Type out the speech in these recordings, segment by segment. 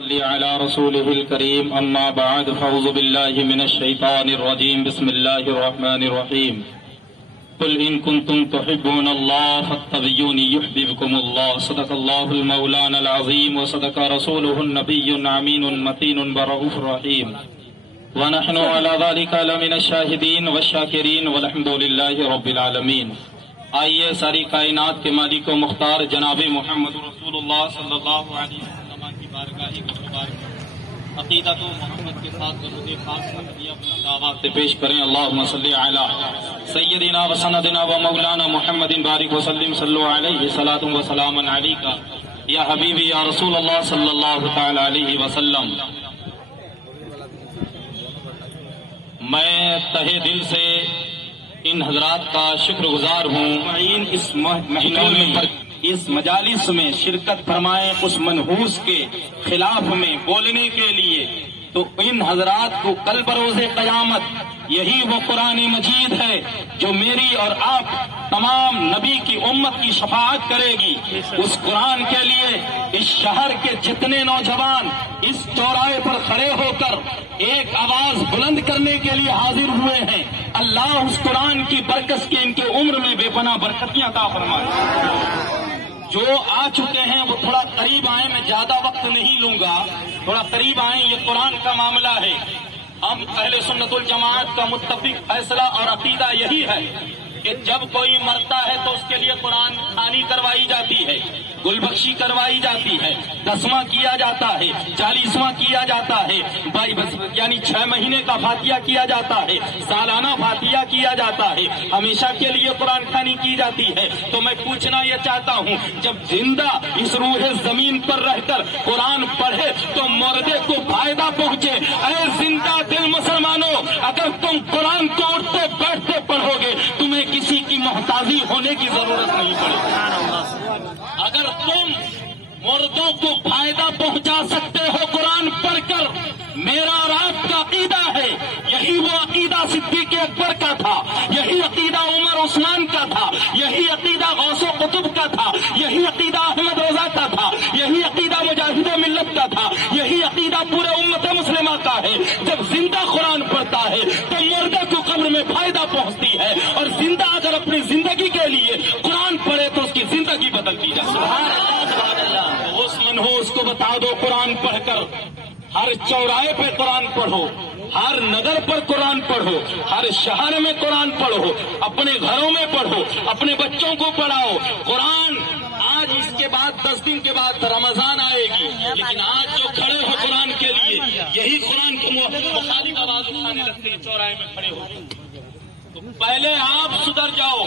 صلی علی رسوله الكریم اما بعد فاعوذ باللہ من الشیطان الرجیم بسم اللہ الرحمن الرحیم قل ان کنتم تحبون اللہ فاتبعونی یحببکم اللہ صدق اللہ المولانا العظیم وصدق رسولہ النبی الامین المتین برؤوف الرحیم ونحن على ذلك لمن الشاہدین والشاکرین والحمد للہ رب العالمین۔ آئیے ساری کائنات کے مالک و مختار جناب محمد رسول اللہ صلی اللہ علیہ وسلم کی بارگاہ عقیدت و محمد کے ساتھ درود خاص ہدیہ بلند آواز سے پیش کریں۔ اللہم صلی علی سیدنا و سندنا و مولانا محمد بارک وسلم صلو علیہ صلاۃ و سلام علیک یا حبیبی یا رسول اللہ صلی اللہ تعالی علیہ وسلم۔ میں تہہ دل سے ان حضرات کا شکر گزار ہوں اس محفل میں اس مجالس میں شرکت فرمائے اس منحوس کے خلاف میں بولنے کے لیے، تو ان حضرات کو کل بروز قیامت یہی وہ قرآن مجید ہے جو میری اور آپ تمام نبی کی امت کی شفاعت کرے گی۔ اس قرآن کے لیے اس شہر کے جتنے نوجوان اس چوراہے پر کھڑے ہو کر ایک آواز بلند کرنے کے لیے حاضر ہوئے ہیں، اللہ اس قرآن کی برکت کے ان کے عمر میں بے پناہ برکتیاں عطا فرمائے۔ جو آ چکے ہیں وہ تھوڑا قریب آئیں، میں زیادہ وقت نہیں لوں گا، تھوڑا قریب آئیں، یہ قرآن کا معاملہ ہے۔ ہم اہل سنت الجماعت کا متفق فیصلہ اور عقیدہ یہی ہے کہ جب کوئی مرتا ہے تو اس کے لیے قرآن خوانی کروائی جاتی ہے، گل بخشی کروائی جاتی ہے، 10واں کیا جاتا ہے، 40واں کیا جاتا ہے، یعنی 6 مہینے کا فاتحہ کیا جاتا ہے، سالانہ فاتحہ کیا جاتا ہے، ہمیشہ کے لیے قرآن خوانی کی جاتی ہے۔ تو میں پوچھنا یہ چاہتا ہوں، جب زندہ اس روح زمین پر رہ کر قرآن پڑھے تو مردے کو فائدہ پہنچے۔ اے زندہ دل مسلمانوں، اگر تم قرآن کو اٹھتے بیٹھتے پڑھو گے تمہیں کسی کی محتاجی ہونے کی ضرورت نہیں پڑے گی۔ اگر تم مردوں کو فائدہ پہنچا سکتے ہو قرآن پڑھ کر، میرا اور آپ کا عقیدہ ہے یہی وہ عقیدہ صدیق اکبر کا تھا، یہی عقیدہ عمر عثمان کا تھا، یہی عقیدہ غوث و قطب کا تھا، یہی عقیدہ احمد رضا کا تھا، یہی عقیدہ مجاہد ملت کا تھا، یہی عقیدہ پورے امت مسلمہ کا ہے۔ جب زندہ قرآن پڑھتا ہے تو مردے کو قبر میں فائدہ پہنچتی ہے، اور زندہ اگر اپنی زندگی کے لیے قرآن پڑھے تو اس کی زندگی بدلتی جائے۔ سبحان اللہ۔ اس منحوس کو بتا دو قرآن پڑھ کر ہر چوراہے پہ قرآن پڑھو، ہر نگر پر قرآن پڑھو، ہر شہر میں قرآن پڑھو، اپنے گھروں میں پڑھو، اپنے بچوں کو پڑھاؤ قرآن۔ آج اس کے بعد 10 دن کے بعد رمضان آئے گی، لیکن آج جو کھڑے ہو قرآن کے لیے یہی قرآن کو مخالف آواز اٹھانے لگتے ہیں چوراہے میں کھڑے ہو۔ تو پہلے آپ سدھر جاؤ،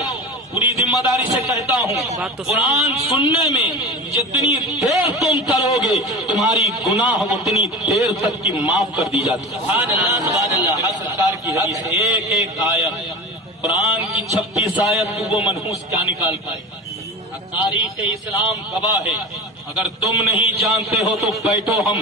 پوری ذمہ داری سے کہتا ہوں، قرآن سننے میں جتنی دیر تم کرو گے تمہاری گناہ اتنی دیر تک کی معاف کر دی جاتی ہے۔ سبحان اللہ سبحان اللہ۔ حق سرکار کی حدیث ایک ایک آیت قرآن کی 26 آیت کو وہ منحوس کیا نکال پائے۔ تاریخ اسلام گواہ ہے، اگر تم نہیں جانتے ہو تو بیٹھو، ہم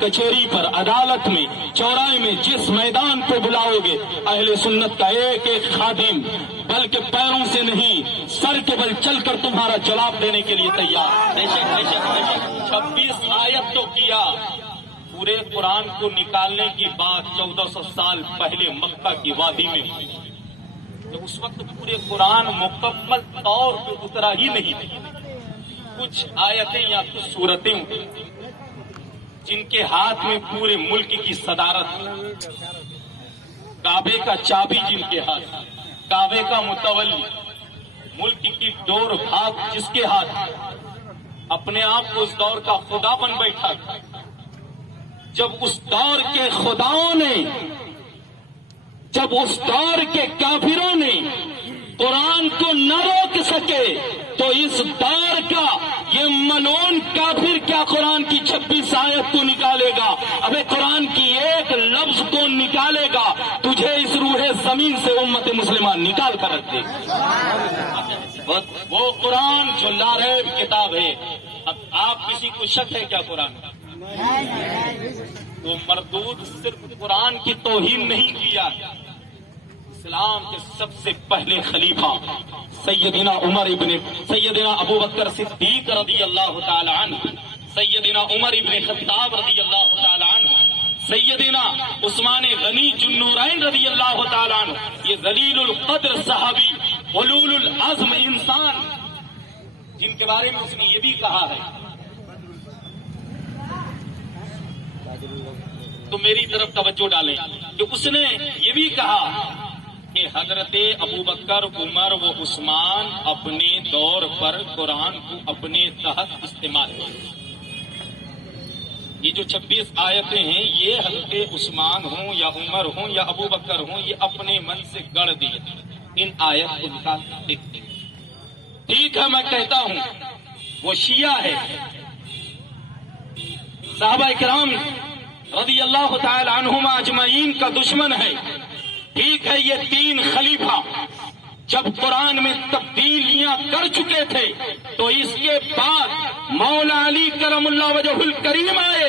کچہری پر، عدالت میں، چوراہے میں، جس میدان پہ بلاؤ گے اہل سنت کا ایک ایک خادم بلکہ پیروں سے نہیں سر کے بل چل کر تمہارا جواب دینے کے لیے تیار۔ بے شک 26 آیت تو کیا، پورے قرآن کو نکالنے کی بات 1400 سال پہلے مکہ کی وادی میں ہوئی، تو اس وقت پورے قرآن مکمل طور پہ اترا ہی نہیں تھی۔ کچھ آیتیں یا کچھ صورتیں جن کے ہاتھ میں پورے ملک کی صدارت، کعبے کا چابی جن کے ہاتھ، کعبے کا متولی، ملک کی ڈور بھاگ جس کے ہاتھ، اپنے آپ کو اس دور کا خدا بن بیٹھا تھا۔ جب اس دور کے خداؤں نے، جب اس دور کے کافروں نے قرآن کو نہ روک سکے تو اس دور کا یہ ملعون کافر کیا قرآن کی 26 آیت کو نکالے گا؟ ابے قرآن کی ایک لفظ کو نکالے گا تجھے اس روح زمین سے امت مسلمہ نکال کر رکھ دے گا۔ وہ قرآن جو لاریب کتاب ہے۔ اب آپ کسی کو شک ہے کیا قرآن کا؟ تو مردود صرف قرآن کی توہین نہیں کیا، اسلام کے سب سے پہلے خلیفہ سیدنا ابو بکر صدیق رضی اللہ تعالی عنہ، سیدنا عمر ابن خطاب رضی اللہ تعالیٰ عنہ، سیدنا عثمان غنی ذوالنورین رضی اللہ تعالیٰ عنہ، یہ ذلیل القدر صحابی، اولول العزم انسان، جن کے بارے میں اس نے یہ بھی کہا ہے، تو میری طرف توجہ ڈالیں کہ اس نے یہ بھی کہا کہ حضرت ابوبکر، عمر و عثمان اپنے دور پر قرآن کو اپنے تحت استعمال کریں۔ یہ جو 26 آیتیں ہیں یہ حضرت عثمان ہوں یا عمر ہوں یا ابوبکر ہوں، یہ اپنے من سے گڑھ دیے، ان آیت کو نکال دیکھتے ہیں۔ ٹھیک ہے، میں کہتا ہوں وہ شیعہ ہے، صحابہ کرام رضی اللہ تعالی عنہما اجمعین کا دشمن ہے۔ ٹھیک ہے، یہ 3 خلیفہ جب قرآن میں تبدیلیاں کر چکے تھے تو اس کے بعد مولا علی کرم اللہ وجہ الکریم آئے،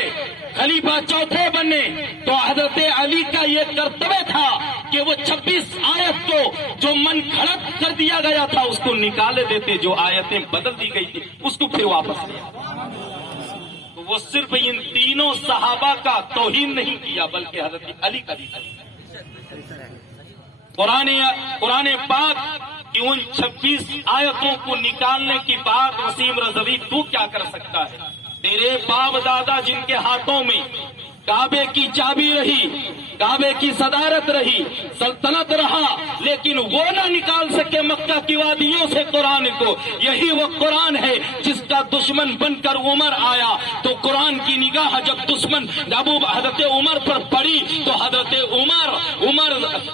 خلیفہ چوتھے بنے، تو حضرت علی کا یہ کرتویہ تھا کہ وہ 26 آیت کو جو من گھڑت کر دیا گیا تھا اس کو نکالے دیتے، جو آیتیں بدل دی گئی تھی اس کو پھر واپس لیا۔ تو وہ صرف ان تینوں صحابہ کا توہین نہیں کیا بلکہ حضرت علی کا بھی کیا۔ قرآن پاک کی ان 26 آیتوں کو نکالنے کی بات وسیم رضوی تو کیا کر سکتا ہے؟ تیرے باپ دادا جن کے ہاتھوں میں کعبے کی چابی رہی، کعبے کی صدارت رہی، سلطنت رہا، لیکن وہ نہ نکال سکے مکہ کی وادیوں سے قرآن کو۔ یہی وہ قرآن ہے جس کا دشمن بن کر عمر آیا، تو قرآن کی نگاہ جب دشمن حضرت عمر پر پڑی تو حضرت عمر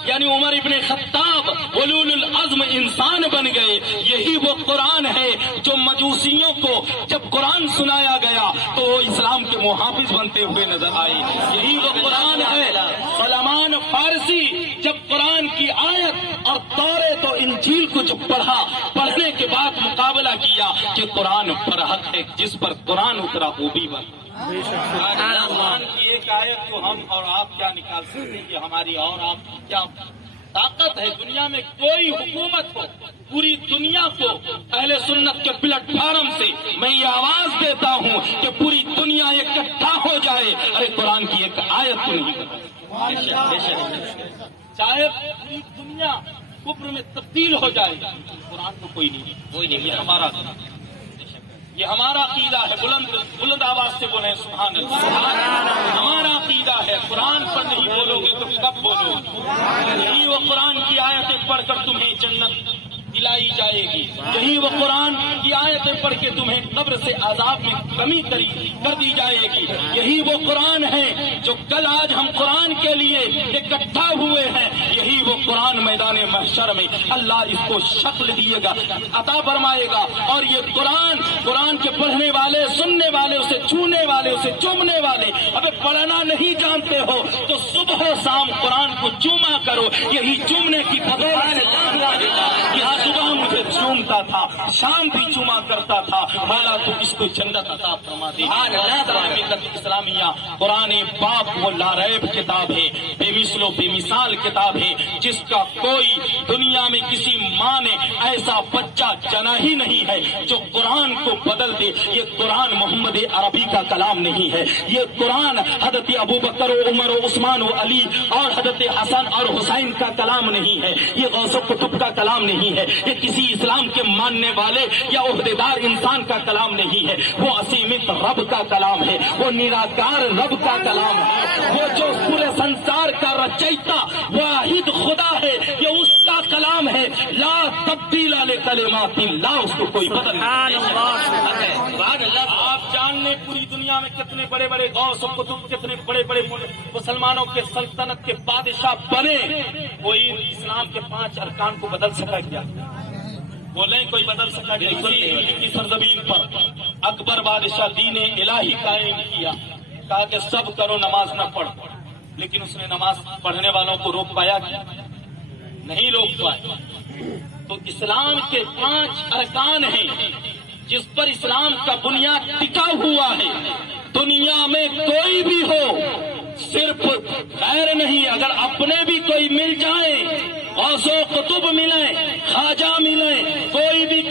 یعنی عمر ابن خطاب اولول العزم انسان بن گئے۔ یہی وہ قرآن ہے جو مجوسیوں کو جب قرآن سنایا گیا تو وہ اسلام کے محافظ بنتے ہوئے نظر آئے۔ یہی وہ قرآن ہے، سلمان فارسی جب قرآن کی آیت اور توریت و انجیل کو جب پڑھنے کے بعد مقابلہ کیا کہ قرآن پر حق ہے، جس پر قرآن اترا وہ بھی بن۔ قرآن کی ایک آیت کو ہم اور آپ کیا نکال سکتے ہیں کہ ہماری اور آپ کی کیا طاقت ہے؟ دنیا میں کوئی حکومت ہو، پوری دنیا کو اہل سنت کے پلیٹ فارم سے میں یہ آواز دیتا ہوں کہ پوری دنیا اکٹھا ہو جائے، ارے قرآن کی ایک آیت کو نہیں کرتا، چاہے پوری دنیا کفر میں تبدیل ہو جائے، قرآن کو کوئی نہیں۔ یہ ہمارا عقیدہ ہے، بلند آواز سے بولیں سبحان اللہ۔ ہمارا عقیدہ ہے، قرآن پر نہیں بولو گے تو کب بولو گے؟ یہی وہ قرآن کی آیتیں پڑھ کر تمہیں جنت دلائی جائے گی، یہی وہ قرآن کی آیتیں پڑھ کے تمہیں قبر سے عذاب میں کمی کر دی جائے گی۔ یہی وہ قرآن ہے جو کل آج ہم قرآن کے لیے اکٹھا ہوئے ہیں، یہی وہ قرآن میدان محشر میں اللہ اس کو شکل دیے گا، عطا فرمائے گا۔ اور یہ قرآن کے پڑھنے والے، سننے والے، اسے چھونے والے، اسے چومنے والے، ابے پڑھنا نہیں جانتے ہو تو صبح و شام قرآن کو چوما کرو، یہی چومنے کی صبح مجھے چومتا تھا، شام بھی چوما کرتا تھا، مولا تو اس کو جنت عطا فرما دے۔ اسلامیہ قرآن پاک وہ لاریب کتاب ہے، بے مثل و بے مثال کتاب ہے، جس کا کوئی دنیا میں کسی ماں نے ایسا بچہ جنا ہی نہیں ہے جو قرآن کو بدل دے۔ یہ قرآن محمد عربی کا کلام نہیں ہے، یہ قرآن حضرت ابوبکر و عمر و عثمان و علی اور حضرت حسن اور حسین کا کلام نہیں ہے، یہ غوث و قطب کا کلام نہیں ہے، یہ کسی اسلام کے ماننے والے یا عہدیدار انسان کا کلام نہیں ہے، وہ اسیمت رب کا کلام ہے، وہ نراکار رب کا کلام ہے، وہ جو پورے سنسار کا رچیتا واحد خدا ہے، یہ اس کا کلام ہے۔ لا تبدیل لکلمات اللہ، اس کو کوئی بدل نہیں۔ آپ جان لیں پوری دنیا میں کتنے بڑے بڑے غوث و قطب، کتنے بڑے بڑے مسلمانوں کے سلطنت کے بادشاہ بنے، کوئی اسلام کے 5 ارکان کو بدل سکا کیا؟ بولیں کوئی بدل سکا؟ کی سرزمین پر اکبر بادشاہ دین الہی قائم کیا، کہا کہ سب کرو نماز نہ پڑھ، لیکن اس نے نماز پڑھنے والوں کو روک پایا کیا؟ نہیں روک پائے۔ تو اسلام کے 5 ارکان ہیں جس پر اسلام کا بنیاد ٹکا ہوا ہے۔ دنیا میں کوئی بھی ہو، صرف غیر نہیں، اگر اپنے بھی کوئی مل جائیں، غوث و قطب ملیں، خواجہ ملیں، کوئی بھی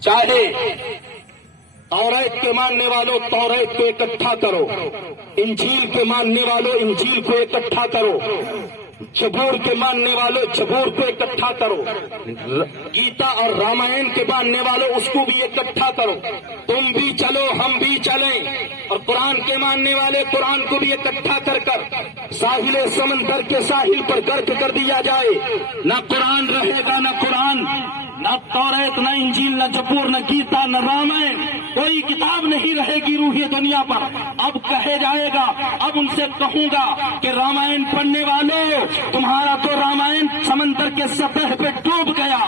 چاہے توریت کے ماننے والوں توریت کو اکٹھا کرو، انجیل کے ماننے والوں انجیل کو اکٹھا کرو، زبور کے ماننے والوں زبور کو اکٹھا کرو، گیتا اور رامائن کے ماننے والوں اس کو بھی اکٹھا کرو، تم بھی چلو ہم بھی چلیں، اور قرآن کے ماننے والے قرآن کو بھی اکٹھا کر کر ساحل سمندر کے ساحل پر غرق کر دیا جائے۔ نہ قرآن رہے گا، نہ قرآن، نہ توریت، نہ انجیل، نہ زبور، نہ گیتا، نہ رامائن، کوئی کتاب نہیں رہے گی روحی دنیا پر۔ اب کہے جائے گا، اب ان سے کہوں گا کہ رامائن پڑھنے والوں، تمہارا تو رامائن سمندر کے سطح پہ ڈوب گیا،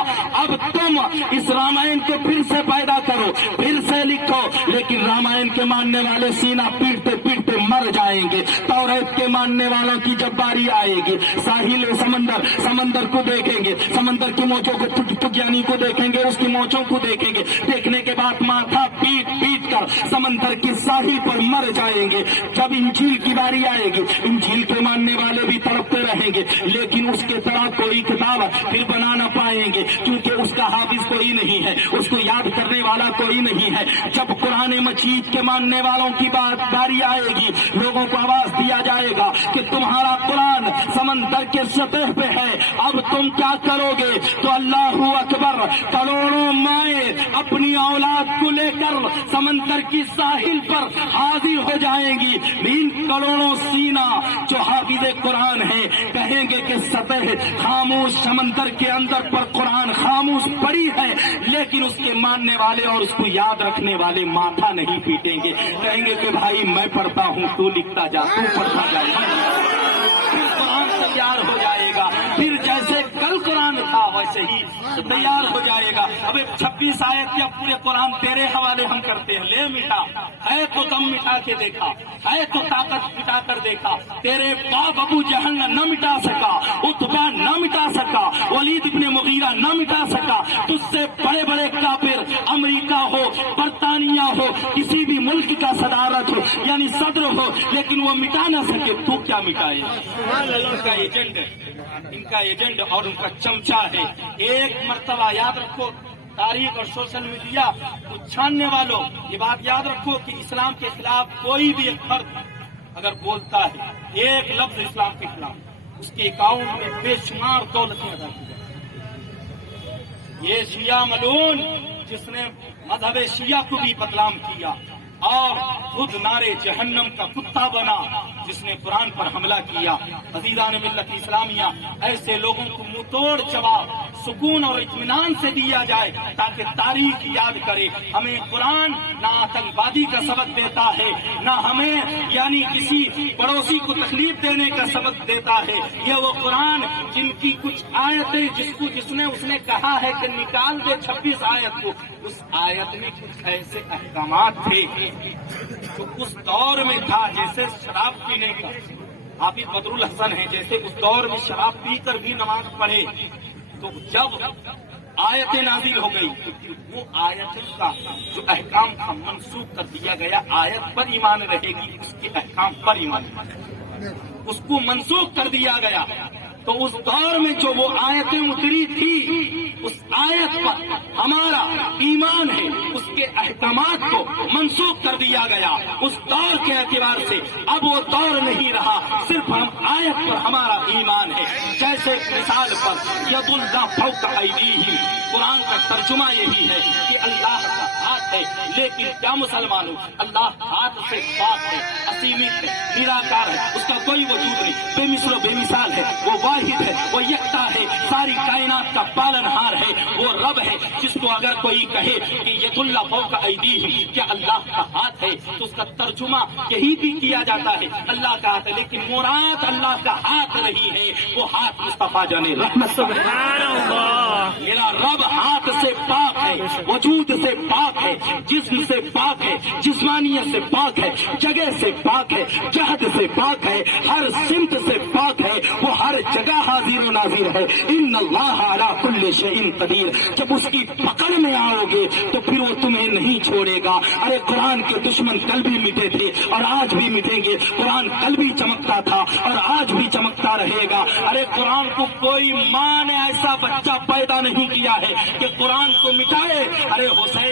اب تم اس رامائن کو پھر سے پیدا کرو، پھر سے لکھو۔ لیکن رامائن کے ماننے والے سینہ پیٹتے پیٹتے مر جائیں گے۔ توریت کے ماننے والوں کی جب باری آئے گی، ساحل سمندر کو دیکھیں گے، سمندر کی موجوں کو ٹکیانی کو دیکھیں گے، اس کی موجوں کو دیکھیں گے، دیکھنے کے بعد ماتھا پیٹ پیٹ کر سمندر کی ساحل پر مر جائیں گے۔ جب انجیل کی باری آئے گی، انجیل کے ماننے والے بھی تڑپتے رہیں گے، لیکن اس کے طرح کوئی کتاب پھر بنا نہ پائیں گے، کیونکہ اس کا حافظ کوئی نہیں ہے، اس کو یاد کرنے والا کوئی نہیں ہے۔ جب قرآن مجید کے ماننے والوں کی باری آئے گی، لوگوں کو آواز دیا جائے گا کہ تمہارا قرآن سمندر کے سطح پہ ہے، اب تم کیا کرو گے؟ تو اللہ اکبر، کروڑوں مائیں اپنی اولاد کو لے کر سمندر کی ساحل پر حاضر ہو جائیں گی۔ ان کروڑوں سینہ جو حافظ قرآن ہیں کہیں گے کہ سطح خاموش سمندر کے اندر پر قرآن خاموش پڑی ہے، لیکن اس کے ماننے والے اور اس کو یاد رکھنے والے ماتھا نہیں پیٹیں گے، کہیں گے کہ بھائی میں پڑھتا ہوں، تو لکھتا جا، تو پڑھتا جا۔ پھر قرآن تیار ہو جائے گا، پھر جیسے کل قرآن تھا ویسے ہی تیار ہو جائے گا۔ اب 26 آیت یا پورے قرآن تیرے حوالے ہم کرتے ہیں، لے مٹا، ہے تو دم مٹا کے دیکھا، ہے تو طاقت مٹا کر دیکھا، تیرے باپ ابو جہل نہ مٹا سکا، عتبہ نہ مٹا سکا، ولید ابن مغیرہ نہ مٹا سکا، تجھ سے بڑے بڑے کافر امریکہ ہو، برطانیہ ہو، کسی بھی ملک کا صدارت ہو یعنی صدر ہو، لیکن وہ مٹا نہ سکے، تو کیا مٹائے؟ ان کا ایجنٹ ہے، ان کا ایجنٹ اور ان کا چمچہ ہے۔ ایک مرتبہ یاد رکھو، تاریخ اور سوشل میڈیا کو چھاننے والوں یہ بات یاد رکھو کہ اسلام کے خلاف کوئی بھی ایک فرد اگر بولتا ہے ایک لفظ اسلام کے خلاف، اس کے اکاؤنٹ میں بے شمار دولتیں ادا کی جاتی۔ یہ شیعہ ملعون جس نے مذہب شیعہ کو بھی بدنام کیا اور خود نارے جہنم کا کتا بنا، جس نے قرآن پر حملہ کیا۔ عزیزان ملت اسلامیہ، ایسے لوگوں کو منہ توڑ جواب سکون اور اطمینان سے دیا جائے تاکہ تاریخ یاد کرے۔ ہمیں قرآن نہ آتنکوادی کا سبق دیتا ہے، نہ ہمیں یعنی کسی پڑوسی کو تکلیف دینے کا سبق دیتا ہے۔ یہ وہ قرآن جن کی کچھ آیتیں اس نے کہا ہے کہ نکال دے 26 آیت کو، اس آیت میں کچھ ایسے احکامات تھے تو اس دور میں تھا، جیسے شراب پینے کا حافظ بدر الحسن ہے، جیسے اس دور میں شراب پی کر بھی نماز پڑھے، تو جب آیت نازل ہو گئی تو وہ آیت کا جو احکام تھا منسوخ کر دیا گیا۔ آیت پر ایمان رہے گی، اس کے احکام پر ایمان اس کو منسوخ کر دیا گیا۔ تو اس دور میں جو وہ آیتیں اتری تھی، اس آیت پر ہمارا ایمان ہے، اس کے احکامات کو منسوخ کر دیا گیا۔ اس دور کے اعتبار سے اب وہ دور نہیں رہا، صرف ہم آیت پر ہمارا ایمان ہے۔ جیسے مثال پر ید اللہ فوق ایدیہم، قرآن کا ترجمہ یہی ہے کہ اللہ کا ہاتھ ہے، لیکن کیا مسلمانوں، اللہ ہاتھ سے پاک ہے، اسیمیت ہے، نراکار ہے، اس کا کوئی وجود نہیں، بے مثل و بے مثال ہے، وہ واحد ہے، وہ یکتا ہے، ساری کائنات کا پالن ہار ہے، وہ رب ہے۔ جس کو اگر کوئی کہے کہ ید اللہ فوق ایدیہم، کیا اللہ کا ہاتھ ہے، تو اس کا ترجمہ یہی بھی کیا جاتا ہے اللہ کا ہاتھ ہے، لیکن مراد اللہ کا ہاتھ نہیں ہے، وہ ہاتھ مصطفیٰ جان رحمت۔ سبحان اللہ، میرا رب ہاتھ سے پاک ہے، وجود سے پاک ہے، جسم سے پاک ہے، جسمانیت سے پاک ہے، جگہ سے پاک ہے، جہد سے پاک ہے، ہر سمت سے پاک ہے، وہ ہر جگہ حاضر و ناظر ہے۔ ان اللہ علی کل شیء قدیر۔ جب اس کی پکڑ میں آؤ گے تو پھر وہ تمہیں نہیں چھوڑے گا۔ ارے قرآن کے دشمن کل بھی مٹے تھے اور آج بھی مٹیں گے، قرآن کل بھی چمکتا تھا اور آج بھی چمکتا رہے گا۔ ارے قرآن کو کوئی ماں نے ایسا بچہ پیدا نہیں کیا ہے کہ قرآن کو مٹائے۔ ارے حسین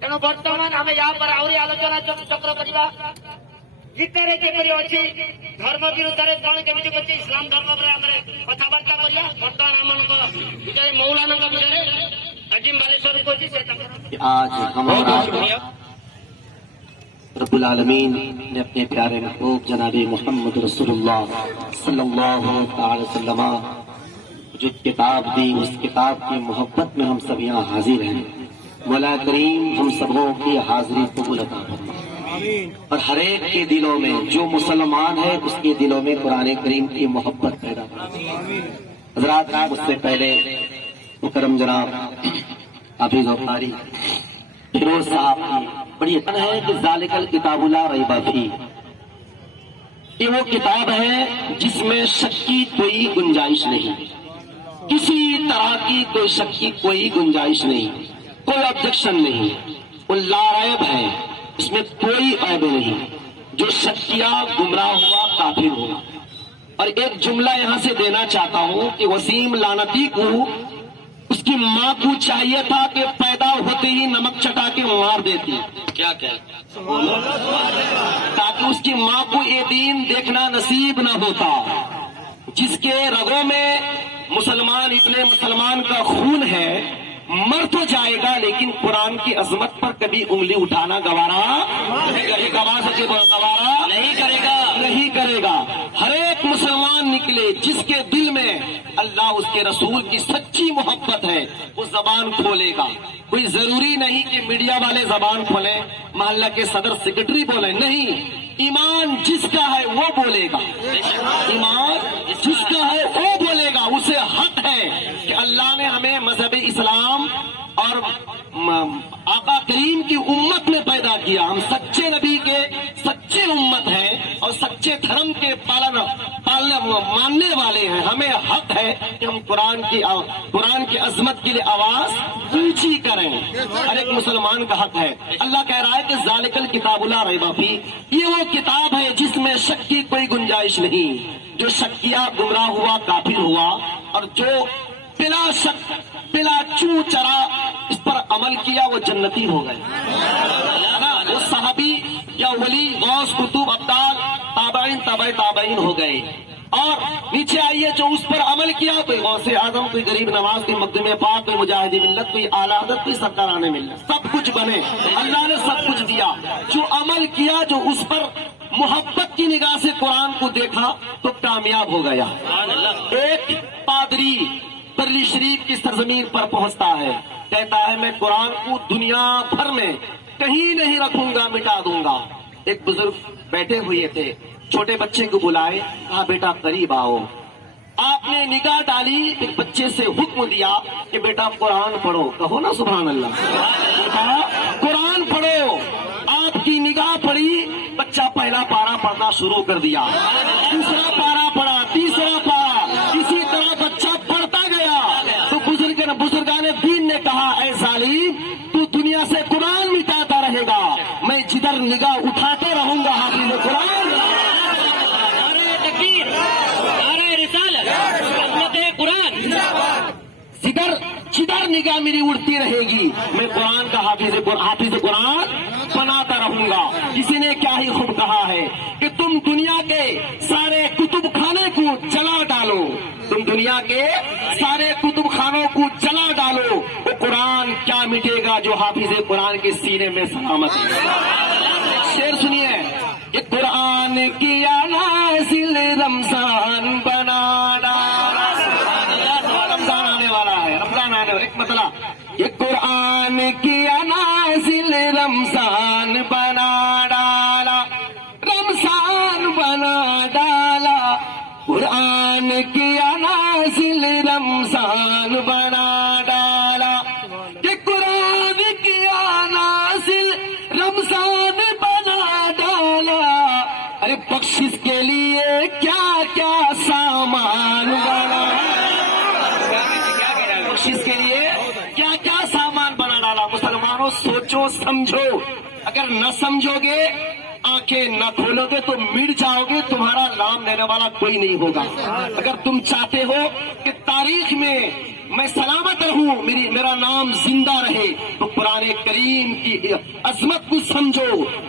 ତେଣୁ ବର୍ତ୍ତମାନ ଆମେ ୟା ପରେ ଆହୁରି ଆଲୋଚନା ଚକ୍ର କରିବା। ଗୀତାରେ କିପରି ଅଛି, ଧର୍ମ ବିରୁଦ୍ଧରେ କଣ କେମିତି ଅଛି, ଇସଲାମ ଧର୍ମ ଉପରେ ଆମେ କଥାବାର୍ତ୍ତା କରିବା। ବର୍ତ୍ତମାନ ଆମମାନଙ୍କ ବିଷୟରେ ମୌଲାନାଙ୍କ ବିଷୟରେ ଅଜିମ ବାଲେଶ୍ୱର କହୁଛି ସେ ତାଙ୍କର کہ آج ہم اور آپ رب العالمین نے اپنے پیارے محبوب جناب محمد رسول اللہ صلی اللہ تعالی وسلم جو کتاب دی، اس کتاب کی محبت میں ہم سب یہاں حاضر ہیں. مولا کریم ہم سبوں کی حاضری قبول عطا فرمائے، اور ہر ایک کے دلوں میں جو مسلمان ہے اس کے دلوں میں قرآن کریم کی محبت پیدا فرمائے. حضرات، مجھ سے پہلے مکرم جناب حافظ غفاری فیروز صاحب کی بڑی ہے کہ ذالک الکتاب لا ریب فیہ، یہ وہ کتاب ہے جس میں شک کی کوئی گنجائش نہیں، کسی طرح کی کوئی شک کی کوئی گنجائش نہیں، کوئی آبجیکشن نہیں، وہ لا ریب ہے، اس میں کوئی عیب نہیں. جو شک کیا گمراہ ہوا، کافر ہوا. اور ایک جملہ یہاں سے دینا چاہتا ہوں کہ وسیم لعنتی کو اس کی ماں کو چاہیے تھا کہ پیدا ہوتے ہی نمک چٹا کے مار دیتی، کیا کہ تاکہ اس کی ماں کو یہ دین دیکھنا نصیب نہ ہوتا. جس کے رگوں میں مسلمان ابن مسلمان کا خون ہے مر تو جائے گا، لیکن قرآن کی عظمت پر کبھی انگلی اٹھانا گوارا نہیں کرے گا. ہر ایک مسلمان نکلے جس کے دل میں اللہ اس کے رسول کی سچی محبت ہے، وہ زبان کھولے گا. کوئی ضروری نہیں کہ میڈیا والے زبان کھولیں، محلہ کے صدر سیکرٹری بولیں، نہیں. ایمان جس کا ہے وہ بولے گا، ایمان جس کا ہے وہ بولے گا. اسے حق ہے کہ اللہ نے ہمیں مذہب اسلام اور آقا کریم کی امت میں پیدا کیا. ہم سچے نبی کے سچے امت ہیں اور سچے دھرم کے ماننے والے ہیں. ہمیں حق ہے کہ ہم قرآن کی عظمت کے لیے آواز اونچی کریں. ہر ایک مسلمان کا حق ہے. اللہ کہہ رہا ہے کہ ذالک الکتاب لا ریب فیہ، یہ وہ کتاب ہے جس میں شک کی کوئی گنجائش نہیں. جو شک کیا گمراہ ہوا، کافر ہوا، اور جو بلا شک بلا چوں چرا اس پر عمل کیا وہ جنتی ہو گئے. وہ صحابی یا ولی، غوث، قطب، ابدال، تابعین، تابع تابعین ہو گئے. اور نیچے آئیے جو اس پر عمل کیا، کوئی غوث اعظم، کوئی غریب نواز، کوئی مقدم پاک، کوئی مجاہد ملت، کوئی اعلیٰ حضرت، کوئی سرکاران ملت، سب کچھ بنے. اللہ نے سب کچھ دیا. جو عمل کیا، جو اس پر محبت کی نگاہ سے قرآن کو دیکھا تو کامیاب ہو گیا. ایک پادری برلی شریف کی سرزمین پر پہنچتا ہے، کہتا ہے میں قرآن کو دنیا بھر میں کہیں نہیں رکھوں گا، مٹا دوں گا. ایک بزرگ بیٹھے ہوئے تھے، چھوٹے بچے کو بلائے، کہا بیٹا قریب آؤ. آپ نے نگاہ ڈالی، ایک بچے سے حکم دیا کہ بیٹا قرآن پڑھو. کہو نا سبحان اللہ. کہا قرآن پڑھو. آپ کی نگاہ پڑی، بچہ پہلا پارا پڑھنا شروع کر دیا، دوسرا پارا پڑھا، تیسرا پارا، اسی طرح بچہ پڑھتا گیا. تو بزرگان دین نے کہا اے ظالم، تو دنیا سے قرآن مٹاتا رہے گا، میں جدھر نگاہ اٹھاتا رہوں گا حافظ قرآن. جدھر نگاہ میری اڑتی رہے گی میں قرآن کا حافظ قرآن بناتا رہوں گا. کسی نے کیا ہی خوب کہا ہے کہ تم دنیا کے سارے کتب خانے کو جلا ڈالو، تم دنیا کے سارے کتب خانوں کو جلا ڈالو، وہ قرآن کیا مٹے گا جو حافظ قرآن کے سینے میں سلامت ہے. شعر سنیے، یہ قرآن کیا نازل رمضان بنا ڈالا. رمضان آنے والا ہے، رمضان آنے والا. ایک مطلب یہ قرآن کیا نازل رمضان بنا ڈالا، رمضان بنا ڈالا. قرآن کیا نازل رمضان بنا ڈالا، کہ قرآن کیا نازل رمضان بنا ڈالا. ارے بخشش کے لیے کیا کیا سامان بنا، بخشش کے لیے کیا کیا سامان بنا ڈالا. مسلمانوں سوچو سمجھو، اگر نہ سمجھو گے، آنکھیں نہ کھولو گے تو مٹ جاؤ گے، تمہارا نام لینے والا کوئی نہیں ہوگا. اگر تم چاہتے ہو کہ تاریخ میں میں سلامت رہوں، میرا نام زندہ رہے، تو قرآن کریم کی عظمت کو سمجھو.